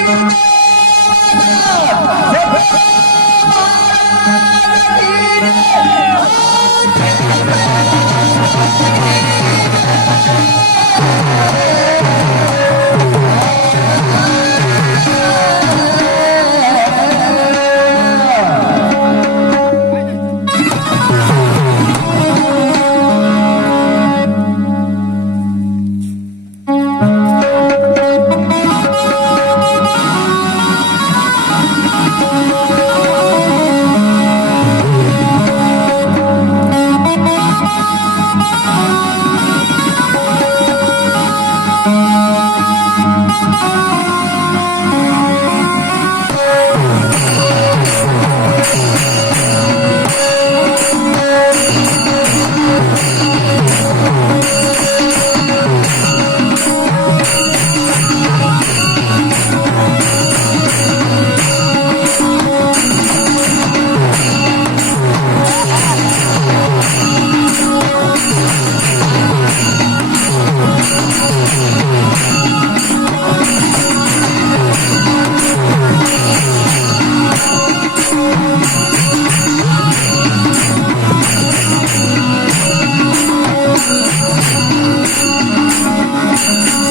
Yeah.